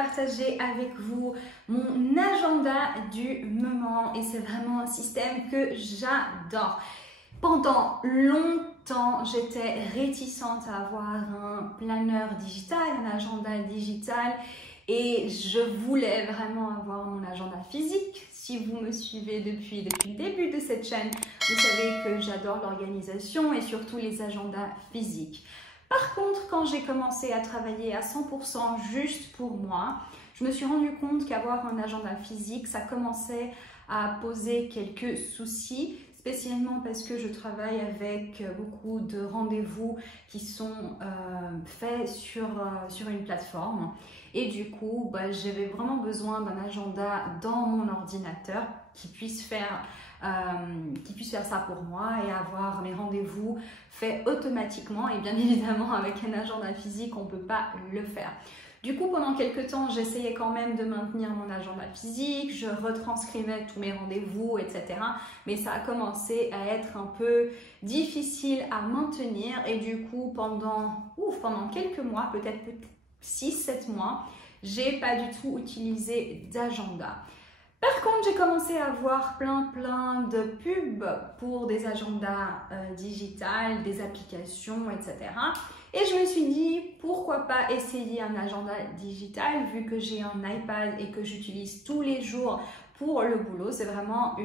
partager avec vous mon agenda du moment et c'est vraiment un système que j'adore. Pendant longtemps, j'étais réticente à avoir un planeur digital, un agenda digital et je voulais vraiment avoir mon agenda physique. Si vous me suivez depuis le début de cette chaîne, vous savez que j'adore l'organisation et surtout les agendas physiques. Par contre, quand j'ai commencé à travailler à 100% juste pour moi, je me suis rendu compte qu'avoir un agenda physique, ça commençait à poser quelques soucis, spécialement parce que je travaille avec beaucoup de rendez-vous qui sont faits sur une plateforme. Et du coup, j'avais vraiment besoin d'un agenda dans mon ordinateur qui puisse faire ça pour moi et avoir mes rendez-vous faits automatiquement. Et bien évidemment, avec un agenda physique, on ne peut pas le faire. Du coup, pendant quelques temps, j'essayais quand même de maintenir mon agenda physique, je retranscrivais tous mes rendez-vous, etc. Mais ça a commencé à être un peu difficile à maintenir et du coup, pendant quelques mois, peut-être 6-7 mois, j'ai pas du tout utilisé d'agenda. Par contre, j'ai commencé à voir plein de pubs pour des agendas digitales, des applications, etc. Et je me suis dit, pourquoi pas essayer un agenda digital vu que j'ai un iPad et que j'utilise tous les jours pour le boulot. C'est vraiment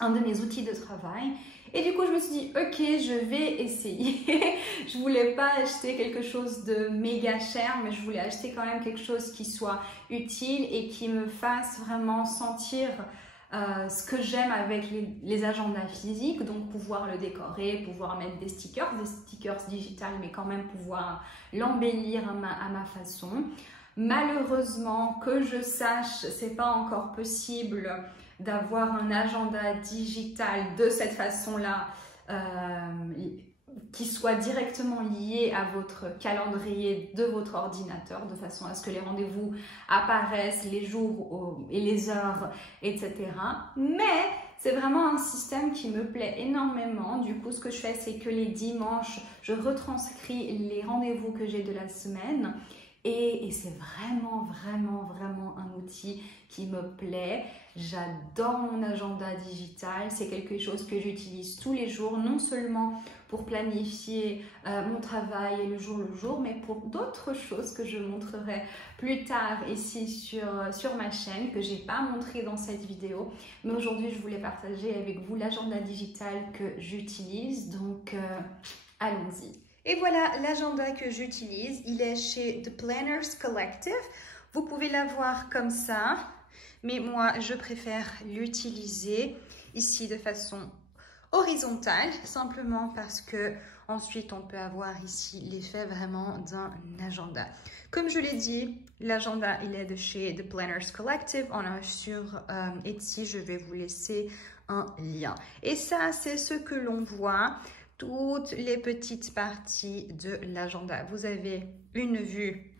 un de mes outils de travail. Et du coup, je me suis dit, ok, je vais essayer. Je voulais pas acheter quelque chose de méga cher, mais je voulais acheter quand même quelque chose qui soit utile et qui me fasse vraiment sentir ce que j'aime avec les agendas physiques. Donc, pouvoir le décorer, pouvoir mettre des stickers digitales, mais quand même pouvoir l'embellir à ma façon. Malheureusement, que je sache, c'est pas encore possible d'avoir un agenda digital de cette façon-là qui soit directement lié à votre calendrier de votre ordinateur, de façon à ce que les rendez-vous apparaissent, les jours et les heures, etc. Mais c'est vraiment un système qui me plaît énormément. Du coup, ce que je fais, c'est que les dimanches, je retranscris les rendez-vous que j'ai de la semaine. Et c'est vraiment un outil qui me plaît. J'adore mon agenda digital. C'est quelque chose que j'utilise tous les jours, non seulement pour planifier mon travail et le jour, mais pour d'autres choses que je montrerai plus tard ici sur ma chaîne, que j'ai pas montré dans cette vidéo. Mais aujourd'hui, je voulais partager avec vous l'agenda digital que j'utilise. Donc, allons-y. Et voilà l'agenda que j'utilise, il est chez The Planners Collective. Vous pouvez l'avoir comme ça, mais moi je préfère l'utiliser ici de façon horizontale, simplement parce que ensuite on peut avoir ici l'effet vraiment d'un agenda. Comme je l'ai dit, l'agenda il est de chez The Planners Collective, on a sur Etsy, je vais vous laisser un lien. Et ça c'est ce que l'on voit. Toutes les petites parties de l'agenda. Vous avez une vue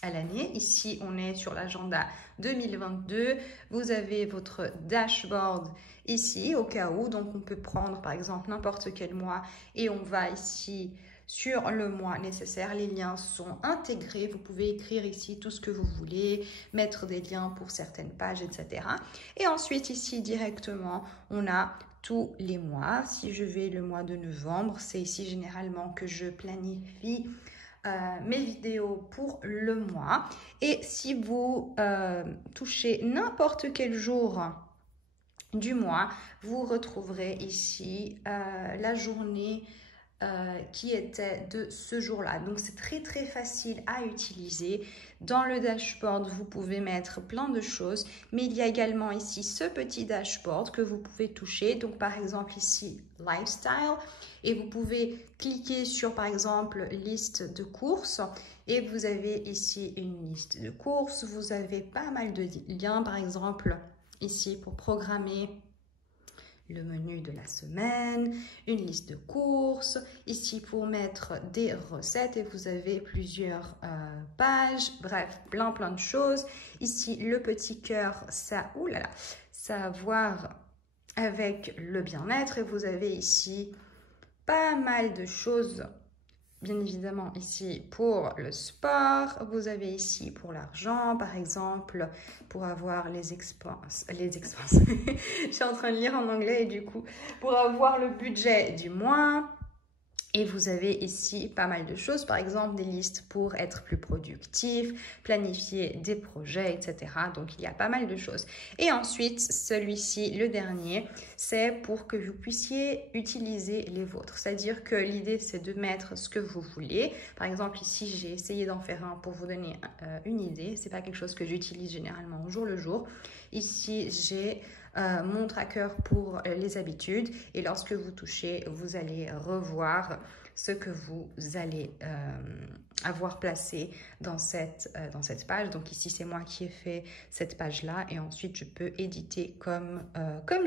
à l'année. Ici, on est sur l'agenda 2022. Vous avez votre dashboard ici, au cas où. Donc, on peut prendre, par exemple, n'importe quel mois et on va ici sur le mois nécessaire. Les liens sont intégrés. Vous pouvez écrire ici tout ce que vous voulez, mettre des liens pour certaines pages, etc. Et ensuite, ici, directement, on a tous les mois. Si je vais le mois de novembre, c'est ici généralement que je planifie mes vidéos pour le mois. Et si vous touchez n'importe quel jour du mois, vous retrouverez ici la journée qui était de ce jour-là. Donc, c'est très facile à utiliser. Dans le dashboard, vous pouvez mettre plein de choses, mais il y a également ici ce petit dashboard que vous pouvez toucher. Donc, par exemple, ici, Lifestyle, et vous pouvez cliquer sur, par exemple, liste de courses, et vous avez ici une liste de courses. Vous avez pas mal de liens, par exemple, ici, pour programmer le menu de la semaine, une liste de courses, ici pour mettre des recettes et vous avez plusieurs pages, bref, plein de choses. Ici, le petit cœur, ça a à voir avec le bien-être et vous avez ici pas mal de choses bien évidemment ici pour le sport, vous avez ici pour l'argent, par exemple, pour avoir les expenses, je suis en train de lire en anglais et du coup, pour avoir le budget du mois. Et vous avez ici pas mal de choses, par exemple des listes pour être plus productif, planifier des projets, etc. Donc il y a pas mal de choses. Et ensuite, celui-ci, le dernier, c'est pour que vous puissiez utiliser les vôtres. C'est-à-dire que l'idée, c'est de mettre ce que vous voulez. Par exemple, ici, j'ai essayé d'en faire un pour vous donner une idée. C'est pas quelque chose que j'utilise généralement au jour le jour. Ici, j'ai mon tracker pour les habitudes et lorsque vous touchez, vous allez revoir ce que vous allez avoir placé dans cette page. Donc ici, c'est moi qui ai fait cette page-là et ensuite, je peux éditer comme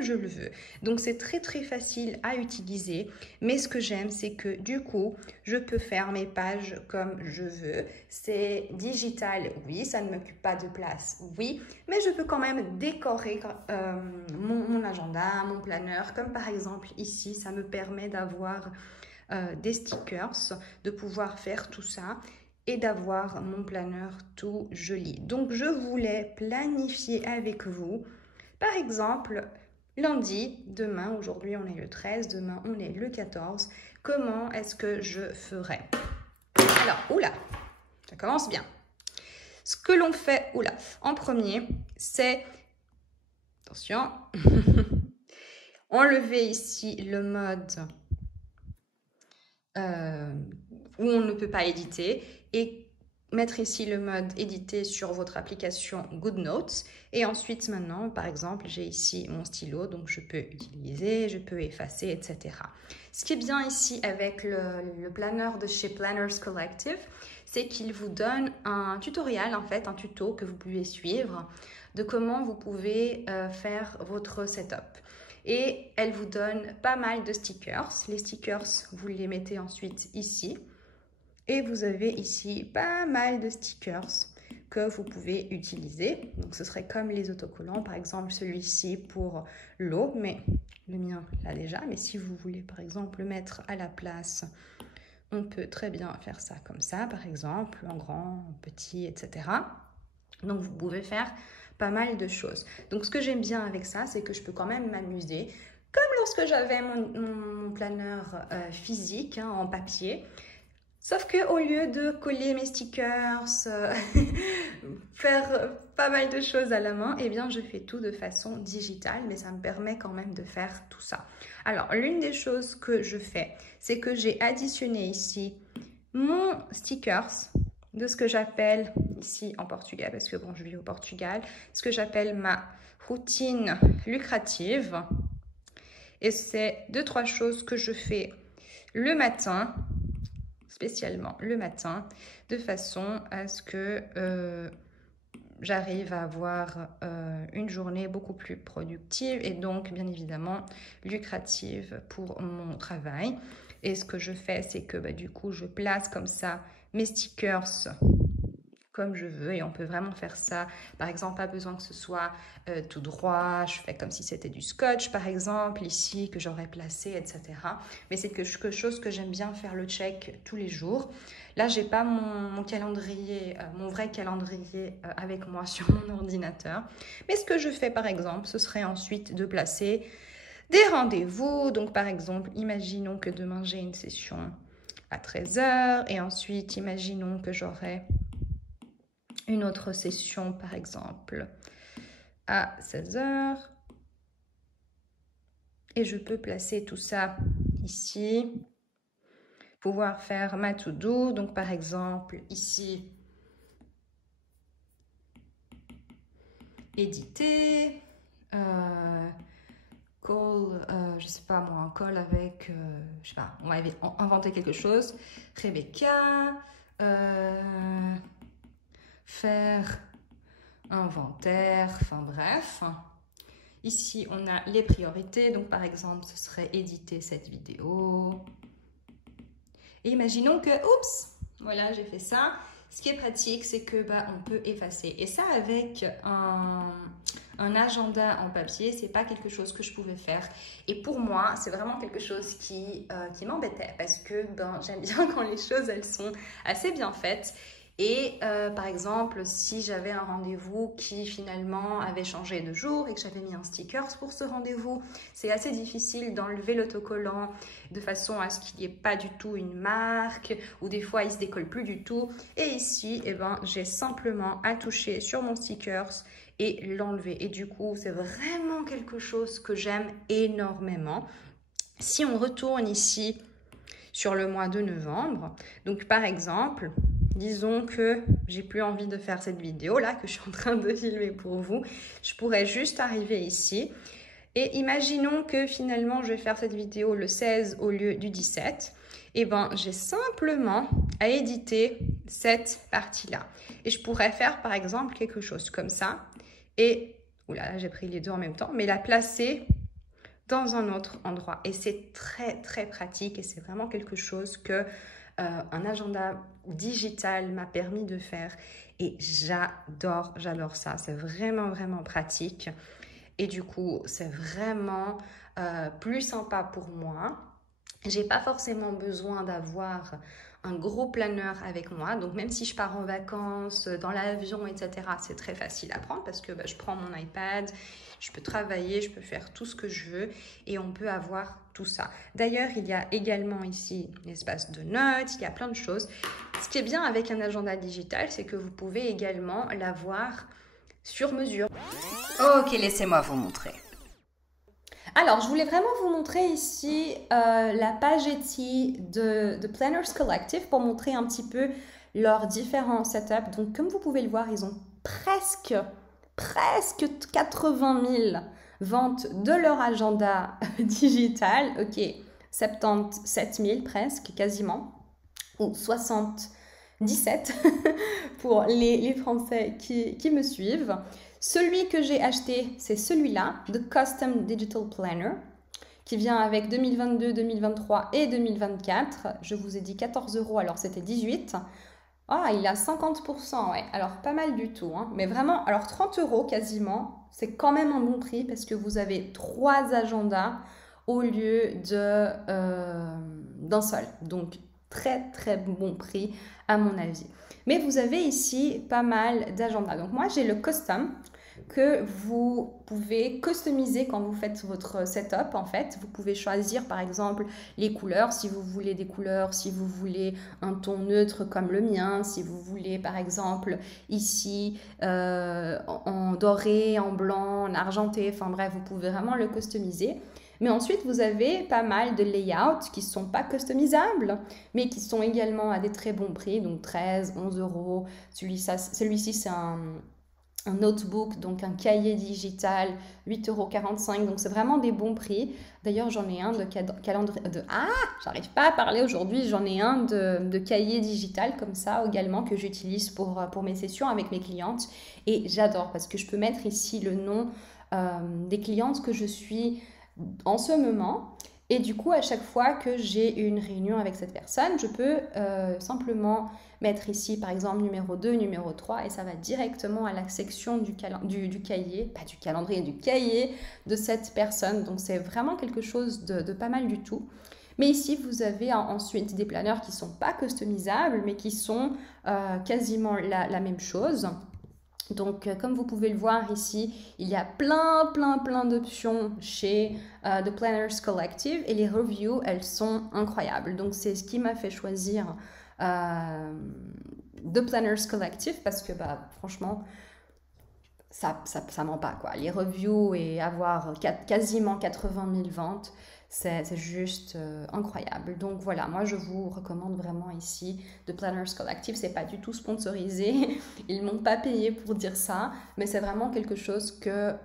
je le veux. Donc, c'est très, très facile à utiliser. Mais ce que j'aime, c'est que du coup, je peux faire mes pages comme je veux. C'est digital, oui, ça ne m'occupe pas de place, oui, mais je peux quand même décorer mon agenda, mon planeur, comme par exemple ici, ça me permet d'avoir des stickers, de pouvoir faire tout ça et d'avoir mon planeur tout joli. Donc, je voulais planifier avec vous, par exemple, lundi, demain, aujourd'hui on est le 13, demain on est le 14, comment est-ce que je ferais? Alors, oula, ça commence bien. Ce que l'on fait, oula, en premier, c'est, attention, enlever ici le mode où on ne peut pas éditer et mettre ici le mode éditer sur votre application GoodNotes. Et ensuite, maintenant, par exemple, j'ai ici mon stylo, donc je peux utiliser, je peux effacer, etc. Ce qui est bien ici avec le planeur de chez Planners Collective, c'est qu'il vous donne un tutoriel, en fait, un tuto que vous pouvez suivre de comment vous pouvez faire votre setup. Et elle vous donne pas mal de stickers. Les stickers, vous les mettez ensuite ici. Et vous avez ici pas mal de stickers que vous pouvez utiliser. Donc, ce serait comme les autocollants. Par exemple, celui-ci pour l'eau, mais le mien l'a déjà. Mais si vous voulez, par exemple, le mettre à la place, on peut très bien faire ça comme ça, par exemple, en grand, en petit, etc. Donc, vous pouvez faire pas mal de choses. Donc, ce que j'aime bien avec ça, c'est que je peux quand même m'amuser. Comme lorsque j'avais mon planeur physique en papier. Sauf qu'au lieu de coller mes stickers, faire pas mal de choses à la main, eh bien, je fais tout de façon digitale, mais ça me permet quand même de faire tout ça. Alors, l'une des choses que je fais, c'est que j'ai additionné ici mon stickers de ce que j'appelle, ici en Portugal, parce que bon, je vis au Portugal, ce que j'appelle ma routine lucrative. Et c'est 2-3 choses que je fais le matin, spécialement le matin, de façon à ce que j'arrive à avoir une journée beaucoup plus productive et donc bien évidemment lucrative pour mon travail. Et ce que je fais, c'est que du coup, je place comme ça mes stickers comme je veux et on peut vraiment faire ça. Par exemple, pas besoin que ce soit tout droit. Je fais comme si c'était du scotch, par exemple, ici, que j'aurais placé, etc. Mais c'est quelque chose que j'aime bien faire le check tous les jours. Là, j'ai pas mon calendrier, mon vrai calendrier avec moi sur mon ordinateur. Mais ce que je fais, par exemple, ce serait ensuite de placer des rendez-vous. Donc, par exemple, imaginons que demain, j'ai une session à 13 h et ensuite, imaginons que j'aurai une autre session, par exemple, à 16 h. Et je peux placer tout ça ici. Pouvoir faire ma to-do. Donc, par exemple, ici, éditer. Call, je sais pas moi, un call avec, je sais pas, on va inventer quelque chose. Rebecca. Faire inventaire, enfin bref. Ici, on a les priorités. Donc, par exemple, ce serait éditer cette vidéo. Et imaginons que, oups, voilà, j'ai fait ça. Ce qui est pratique, c'est que on peut effacer. Et ça, avec un un agenda en papier, c'est pas quelque chose que je pouvais faire. Et pour moi, c'est vraiment quelque chose qui m'embêtait parce que j'aime bien quand les choses, elles sont assez bien faites. Et par exemple, si j'avais un rendez-vous qui finalement avait changé de jour et que j'avais mis un sticker pour ce rendez-vous, c'est assez difficile d'enlever l'autocollant de façon à ce qu'il n'y ait pas du tout une marque ou des fois il se décolle plus du tout. Et ici, j'ai simplement à toucher sur mon sticker et l'enlever. Et du coup, c'est vraiment quelque chose que j'aime énormément. Si on retourne ici sur le mois de novembre, donc par exemple, disons que j'ai plus envie de faire cette vidéo là que je suis en train de filmer pour vous. Je pourrais juste arriver ici et imaginons que finalement je vais faire cette vidéo le 16 au lieu du 17. Et j'ai simplement à éditer cette partie-là. Et je pourrais faire par exemple quelque chose comme ça. Et, oula, j'ai pris les deux en même temps, mais la placer dans un autre endroit. Et c'est très, très pratique et c'est vraiment quelque chose que un agenda digital m'a permis de faire. Et j'adore ça. C'est vraiment, vraiment pratique. Et du coup, c'est vraiment plus sympa pour moi. J'ai pas forcément besoin d'avoir un gros planeur avec moi. Donc, même si je pars en vacances, dans l'avion, etc., c'est très facile à prendre parce que je prends mon iPad, je peux travailler, je peux faire tout ce que je veux et on peut avoir tout ça. D'ailleurs, il y a également ici l'espace de notes, il y a plein de choses. Ce qui est bien avec un agenda digital, c'est que vous pouvez également l'avoir sur mesure. Ok, laissez-moi vous montrer. Alors, je voulais vraiment vous montrer ici la page Etsy de Planners Collective pour montrer un petit peu leurs différents setups. Donc, comme vous pouvez le voir, ils ont presque 80 000 ventes de leur agenda digital. Ok, 77 000 presque, quasiment, ou 77 pour les Français qui me suivent. Celui que j'ai acheté, c'est celui-là, The Custom Digital Planner, qui vient avec 2022, 2023 et 2024. Je vous ai dit 14 €, alors c'était 18. Ah, il a 50%, ouais. Alors, pas mal du tout, hein. Mais vraiment, alors 30 € quasiment, c'est quand même un bon prix parce que vous avez 3 agendas au lieu d'un seul. Donc, très, très bon prix à mon avis. Mais vous avez ici pas mal d'agendas. Donc, moi, j'ai le custom que vous pouvez customiser quand vous faites votre setup. En fait, vous pouvez choisir par exemple les couleurs, si vous voulez des couleurs, si vous voulez un ton neutre comme le mien, si vous voulez par exemple ici en doré, en blanc, en argenté, enfin bref, vous pouvez vraiment le customiser. Mais ensuite, vous avez pas mal de layouts qui ne sont pas customisables, mais qui sont également à des très bons prix, donc 13, 11 €. Celui-ci, c'est un notebook, donc un cahier digital, 8,45 €, donc c'est vraiment des bons prix. D'ailleurs, j'en ai un de calendrier, j'arrive pas à parler aujourd'hui, j'en ai un de cahier digital comme ça également que j'utilise pour mes sessions avec mes clientes et j'adore parce que je peux mettre ici le nom des clientes que je suis en ce moment. Et du coup, à chaque fois que j'ai une réunion avec cette personne, je peux simplement mettre ici, par exemple, numéro 2, numéro 3, et ça va directement à la section du cahier, pas du calendrier, du cahier de cette personne. Donc, c'est vraiment quelque chose de pas mal du tout. Mais ici, vous avez ensuite des planeurs qui ne sont pas customisables, mais qui sont quasiment la même chose. Donc, comme vous pouvez le voir ici, il y a plein d'options chez The Planners Collective et les reviews, elles sont incroyables. Donc, c'est ce qui m'a fait choisir The Planners Collective parce que, franchement, ça ment pas, quoi. Les reviews et avoir quasiment 80 000 ventes, c'est juste incroyable. Donc voilà, moi je vous recommande vraiment ici The Planners Collective. C'est pas du tout sponsorisé, ils m'ont pas payé pour dire ça, mais c'est vraiment quelque chose que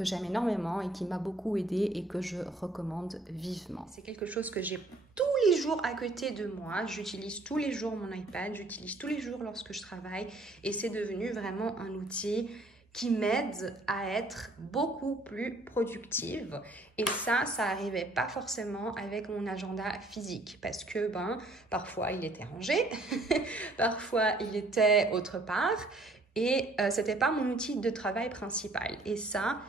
j'aime énormément et qui m'a beaucoup aidé et que je recommande vivement. C'est quelque chose que j'ai tous les jours à côté de moi. J'utilise tous les jours mon iPad, j'utilise tous les jours lorsque je travaille et c'est devenu vraiment un outil qui m'aide à être beaucoup plus productive. Et ça n'arrivait pas forcément avec mon agenda physique parce que parfois il était rangé, parfois il était autre part. et c'était pas mon outil de travail principal. Et ça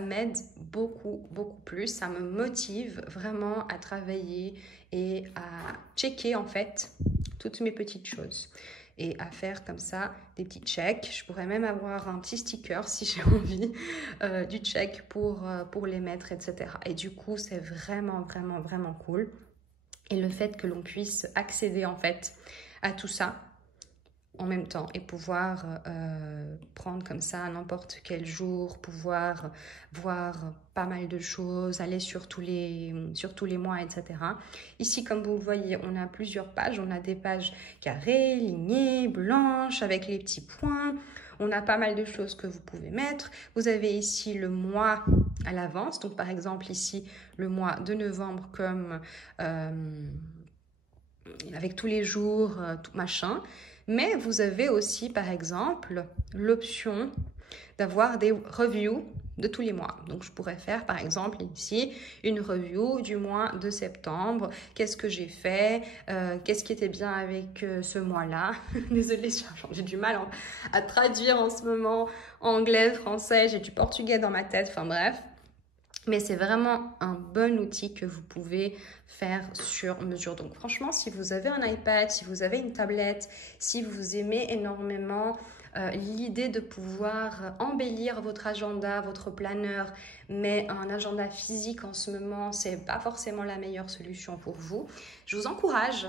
m'aide beaucoup, beaucoup plus. Ça me motive vraiment à travailler et à checker en fait toutes mes petites choses et à faire comme ça des petits checks. Je pourrais même avoir un petit sticker si j'ai envie du check pour les mettre, etc. Et du coup, c'est vraiment, vraiment, vraiment cool. Et le fait que l'on puisse accéder en fait à tout ça en même temps et pouvoir prendre comme ça n'importe quel jour, pouvoir voir pas mal de choses, aller sur tous les mois, etc. Ici, comme vous le voyez, on a plusieurs pages. On a des pages carrées, lignées, blanches, avec les petits points. On a pas mal de choses que vous pouvez mettre. Vous avez ici le mois à l'avance. Donc, par exemple, ici, le mois de novembre comme avec tous les jours, tout machin. Mais vous avez aussi, par exemple, l'option d'avoir des reviews de tous les mois. Donc, je pourrais faire, par exemple, ici, une review du mois de septembre. Qu'est-ce que j'ai fait? Qu'est-ce qui était bien avec ce mois-là? Désolée, j'ai du mal à traduire en ce moment anglais, français. J'ai du portugais dans ma tête. Enfin, bref. Mais c'est vraiment un bon outil que vous pouvez faire sur mesure. Donc franchement, si vous avez un iPad, si vous avez une tablette, si vous aimez énormément l'idée de pouvoir embellir votre agenda, votre planeur, mais un agenda physique en ce moment, c'est pas forcément la meilleure solution pour vous. Je vous encourage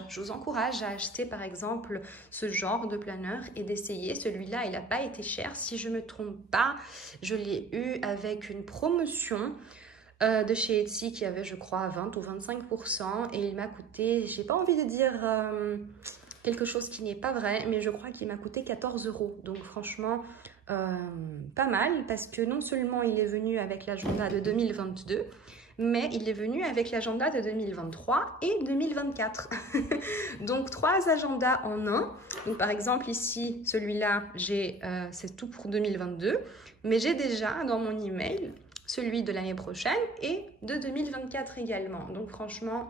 à acheter par exemple ce genre de planeur et d'essayer. Celui-là, il n'a pas été cher. Si je me trompe pas, je l'ai eu avec une promotion de chez Etsy qui avait, je crois, 20 ou 25%, et il m'a coûté, j'ai pas envie de dire quelque chose qui n'est pas vrai, mais je crois qu'il m'a coûté 14 €. Donc franchement, pas mal, parce que non seulement il est venu avec l'agenda de 2022, mais il est venu avec l'agenda de 2023 et 2024. Donc 3 agendas en un. Donc par exemple ici, celui-là, c'est tout pour 2022, mais j'ai déjà dans mon email celui de l'année prochaine et de 2024 également. Donc franchement,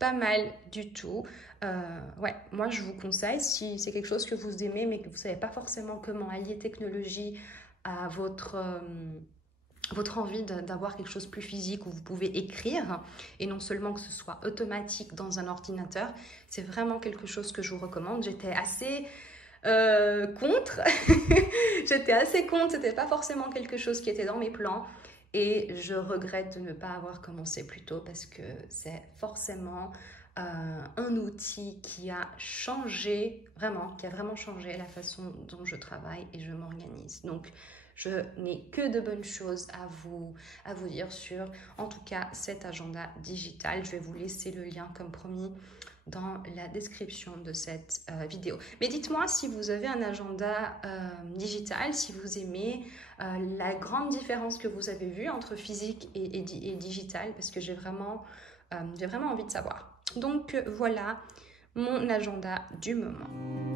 pas mal du tout. Ouais, moi je vous conseille, si c'est quelque chose que vous aimez mais que vous ne savez pas forcément comment allier technologie à votre envie d'avoir quelque chose de plus physique où vous pouvez écrire et non seulement que ce soit automatique dans un ordinateur, c'est vraiment quelque chose que je vous recommande. J'étais assez contre. J'étais assez contre, c'était pas forcément quelque chose qui était dans mes plans. Et je regrette de ne pas avoir commencé plus tôt parce que c'est forcément un outil qui a changé, vraiment, qui a vraiment changé la façon dont je travaille et je m'organise. Donc, je n'ai que de bonnes choses à vous dire sur, en tout cas, cet agenda digital. Je vais vous laisser le lien comme promis dans la description de cette vidéo. Mais dites-moi si vous avez un agenda digital, si vous aimez la grande différence que vous avez vue entre physique et digital, parce que j'ai vraiment envie de savoir. Donc voilà mon agenda du moment.